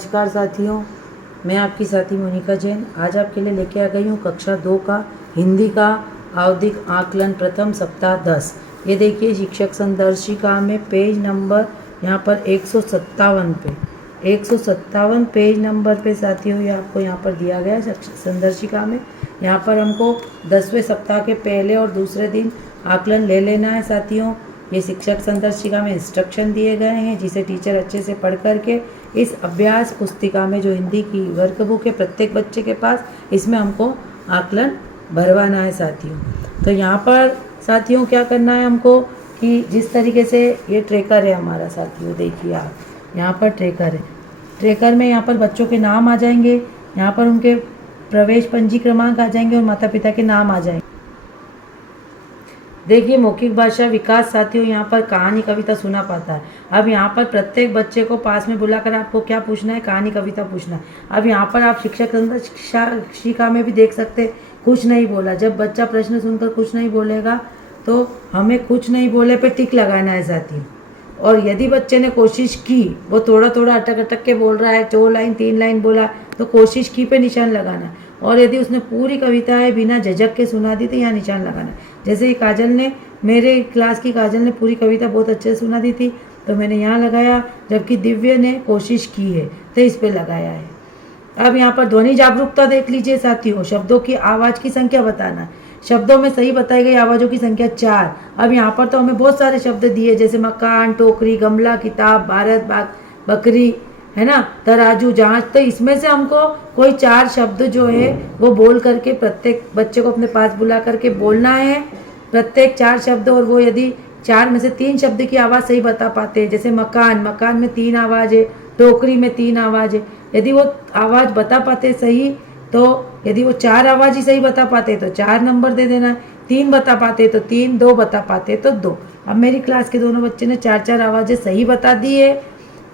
नमस्कार साथियों, मैं आपकी साथी मोनिका जैन आज आपके लिए लेके आ गई हूँ कक्षा 2 का हिंदी का आवधिक आकलन प्रथम सप्ताह 10। ये देखिए शिक्षक संदर्शिका में पेज नंबर यहाँ पर 157 पे 157 पेज नंबर पे साथियों ये आपको यहाँ पर दिया गया है संदर्शिका में। यहाँ पर हमको 10वें सप्ताह के पहले और दूसरे दिन आकलन ले लेना है साथियों। ये शिक्षक संदर्शिका में इंस्ट्रक्शन दिए गए हैं जिसे टीचर अच्छे से पढ़ करके इस अभ्यास पुस्तिका में जो हिंदी की वर्कबुक है प्रत्येक बच्चे के पास, इसमें हमको आकलन भरवाना है साथियों। तो यहाँ पर साथियों क्या करना है हमको कि जिस तरीके से ये ट्रैकर है हमारा साथियों, देखिए आप यहाँ पर ट्रैकर है। ट्रैकर में यहाँ पर बच्चों के नाम आ जाएंगे, यहाँ पर उनके प्रवेश पंजी क्रमांक आ जाएंगे और माता पिता के नाम आ जाएंगे। देखिए मौखिक भाषा विकास साथियों यहाँ पर कहानी कविता सुना पाता है। अब यहाँ पर प्रत्येक बच्चे को पास में बुलाकर आपको क्या पूछना है, कहानी कविता पूछना है। अब यहाँ पर आप शिक्षक संदर्शिका में भी देख सकते हैं कुछ नहीं बोला। जब बच्चा प्रश्न सुनकर कुछ नहीं बोलेगा तो हमें कुछ नहीं बोले पे टिक लगाना है साथियों। और यदि बच्चे ने कोशिश की, वो थोड़ा थोड़ा अटक अटक के बोल रहा है, 2 लाइन 3 लाइन बोला तो कोशिश की पे निशान लगाना है। और यदि उसने पूरी कविता है बिना झिझक के सुना दी तो यहाँ निशान लगाना है। जैसे काजल ने, मेरे क्लास की काजल ने पूरी कविता बहुत अच्छे से सुना दी थी तो मैंने यहाँ लगाया, जबकि दिव्य ने कोशिश की है तो इस पर लगाया है। अब यहाँ पर ध्वनि जागरूकता देख लीजिए साथियों। शब्दों की आवाज़ की संख्या बताना है। शब्दों में सही बताई गई आवाज़ों की संख्या 4। अब यहाँ पर तो हमें बहुत सारे शब्द दिए जैसे मकान, टोकरी, गमला, किताब, भारत, बकरी, है ना, तराजू, जांच। तो इसमें से हमको कोई 4 शब्द जो है वो बोल करके प्रत्येक बच्चे को अपने पास बुला करके बोलना है, प्रत्येक 4 शब्द। और वो यदि 4 में से 3 शब्द की आवाज़ सही बता पाते हैं, जैसे मकान, मकान में 3 आवाज़ है, टोकरी में 3 आवाज़ है, यदि वो आवाज़ बता पाते सही तो यदि वो 4 आवाज़ ही सही बता पाते तो 4 नंबर दे देना, 3 बता पाते तो 3, 2 बता पाते तो 2। अब मेरी क्लास के दोनों बच्चे ने 4-4 आवाज़ें सही बता दी है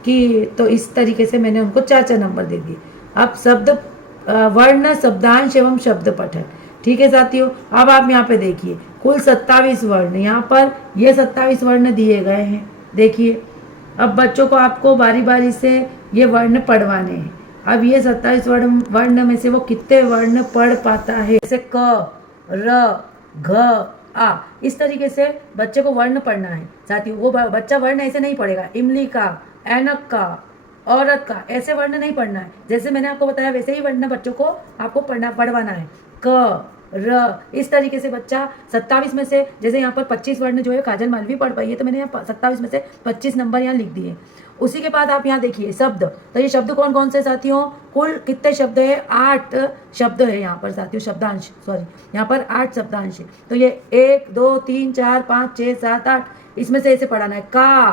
कि तो इस तरीके से मैंने उनको 4-4 नंबर दे दिए। अब शब्द वर्ण, शब्दांश एवं शब्द पठन, ठीक है साथियों। अब आप यहाँ पे देखिए कुल 27 वर्ण, यहाँ पर ये 27 वर्ण दिए गए हैं। देखिए अब बच्चों को आपको बारी बारी से ये वर्ण पढ़वाने हैं। अब ये 27 वर्ण में से वो कितने वर्ण पढ़ पाता है, जैसे क, र, घ, आ, इस तरीके से बच्चे को वर्ण पढ़ना है साथियों। वो बच्चा वर्ण ऐसे नहीं पढ़ेगा, इमली का, ऐनक का, औरत का, ऐसे वर्ण नहीं पढ़ना है। जैसे मैंने आपको बताया वैसे ही वर्ण बच्चों को आपको पढ़वाना है। क, र, इस तरीके से बच्चा 27 में से, जैसे यहाँ पर 25 वर्ण जो है काजल मालवी पढ़ पाई है तो मैंने यहाँ 27 में से 25 नंबर यहाँ लिख दिए। उसी के बाद आप यहाँ देखिए शब्द। तो ये शब्द कौन कौन से साथियों, कुल कितने शब्द है, 8 शब्द है यहाँ पर साथियों। शब्दांश, सॉरी, यहाँ पर 8 शब्दांश है। तो ये 1 2 3 4 5 6 7 8, इसमें से ऐसे पढ़ाना है। का,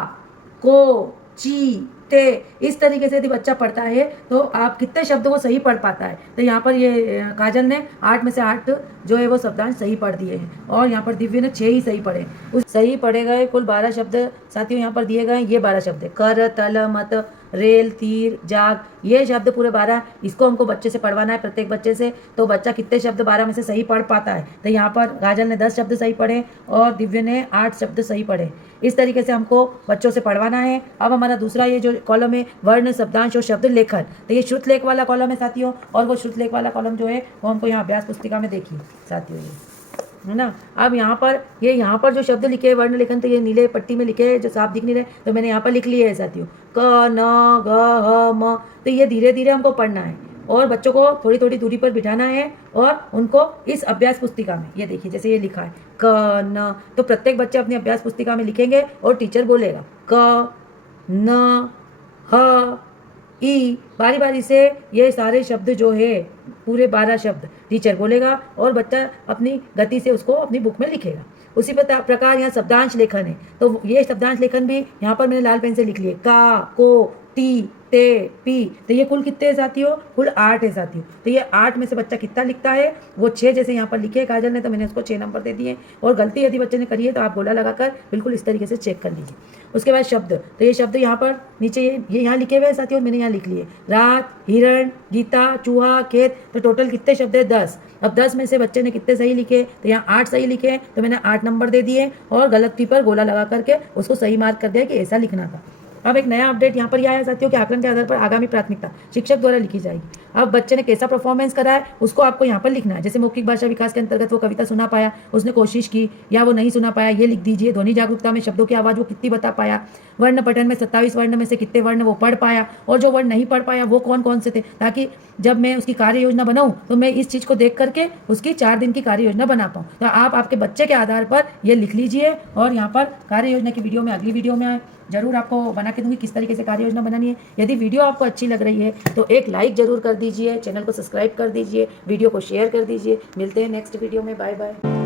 को, ची, ते, इस तरीके से यदि बच्चा पढ़ता है तो आप कितने शब्दों को सही पढ़ पाता है। तो यहाँ पर ये काजल ने 8 में से 8 जो है वो शब्दांश सही पढ़ दिए हैं और यहाँ पर दिव्य ने 6 ही सही पढ़े। उस सही पढ़े गए कुल 12 शब्द साथियों यहाँ पर दिए गए। ये 12 शब्द है, कर, तल, मत, रेल, तीर, जाग, ये शब्द पूरे 12। इसको हमको बच्चे से पढ़वाना है, प्रत्येक बच्चे से। तो बच्चा कितने शब्द 12 में से सही पढ़ पाता है। तो यहाँ पर काजल ने 10 शब्द सही पढ़े और दिव्य ने 8 शब्द सही पढ़े। इस तरीके से हमको बच्चों से पढ़वाना है। अब हमारा दूसरा ये जो कॉलम है वर्ण, शब्दांश और शब्द लेखन, तो ये श्रुत लेख वाला कॉलम है साथियों। और वो श्रुत लेख वाला कॉलम जो है वो हमको यहाँ अभ्यास पुस्तिका में देखिए साथियों, ये है ना। अब यहाँ पर जो शब्द लिखे हैं वर्ण लेखन, तो ये नीले पट्टी में लिखे हैं जो साफ दिख नहीं रहे, तो मैंने यहाँ पर लिख लिए है साथियों। क, न, ग, ह, म। तो ये धीरे धीरे हमको पढ़ना है और बच्चों को थोड़ी थोड़ी दूरी पर बिठाना है और उनको इस अभ्यास पुस्तिका में, ये देखिए जैसे ये लिखा है क, न, तो प्रत्येक बच्चे अपनी अभ्यास पुस्तिका में लिखेंगे और टीचर बोलेगा क, न, ह, ई, बारी बारी से ये सारे शब्द जो है पूरे 12 शब्द टीचर बोलेगा और बच्चा अपनी गति से उसको अपनी बुक में लिखेगा। उसी प्रकार यहाँ शब्दांश लेखन है, तो ये शब्दांश लेखन भी यहाँ पर मैंने लाल पेन से लिख लिए। का, को, टी, ते, पी। तो ये कुल कितने हैं साथियों, कुल 8 है साथियों। तो ये 8 में से बच्चा कितना लिखता है, वो 6 जैसे यहाँ पर लिखे है काजल ने, तो मैंने उसको 6 नंबर दे दिए। और गलती यदि बच्चे ने करी है तो आप गोला लगाकर बिल्कुल इस तरीके से चेक कर लीजिए। उसके बाद शब्द, तो ये शब्द यहाँ पर नीचे ये यहाँ लिखे हुए हैं साथियों, मैंने यहाँ लिख लिए। रात, हिरण, गीता, चूहा, खेत। तो टोटल कितने शब्द है, 10। अब 10 में से बच्चे ने कितने सही लिखे, तो यहाँ 8 सही लिखे, तो मैंने 8 नंबर दे दिए और गलती पर गोला लगा करके उसको सही मार्क कर दिया कि ऐसा लिखना था। अब एक नया अपडेट यहाँ पर यह आया साथियों कि आकलन के आधार पर आगामी प्राथमिकता शिक्षक द्वारा लिखी जाएगी। अब बच्चे ने कैसा परफॉर्मेंस करा है उसको आपको यहाँ पर लिखना है। जैसे मौखिक भाषा विकास के अंतर्गत वो कविता सुना पाया, उसने कोशिश की, या वो नहीं सुना पाया, ये लिख दीजिए। ध्वनि जागरूकता में शब्दों की आवाज़ वो कितनी बता पाया, वर्ण पठन में 27 वर्ण में से कितने वर्ण वो पढ़ पाया, और जो वर्ण नहीं पढ़ पाया वो कौन कौन से थे, ताकि जब मैं उसकी कार्य योजना बनाऊं तो मैं इस चीज़ को देख करके उसकी 4 दिन की कार्य योजना बना पाऊँ। तो आप आपके बच्चे के आधार पर ये लिख लीजिए, और यहाँ पर कार्य योजना की वीडियो में अगली वीडियो में जरूर आपको बना के दूंगी किस तरीके से कार्य योजना बनानी है। यदि वीडियो आपको अच्छी लग रही है तो एक लाइक जरूर कर दीजिए, चैनल को सब्सक्राइब कर दीजिए, वीडियो को शेयर कर दीजिए। मिलते हैं नेक्स्ट वीडियो में। Bye bye.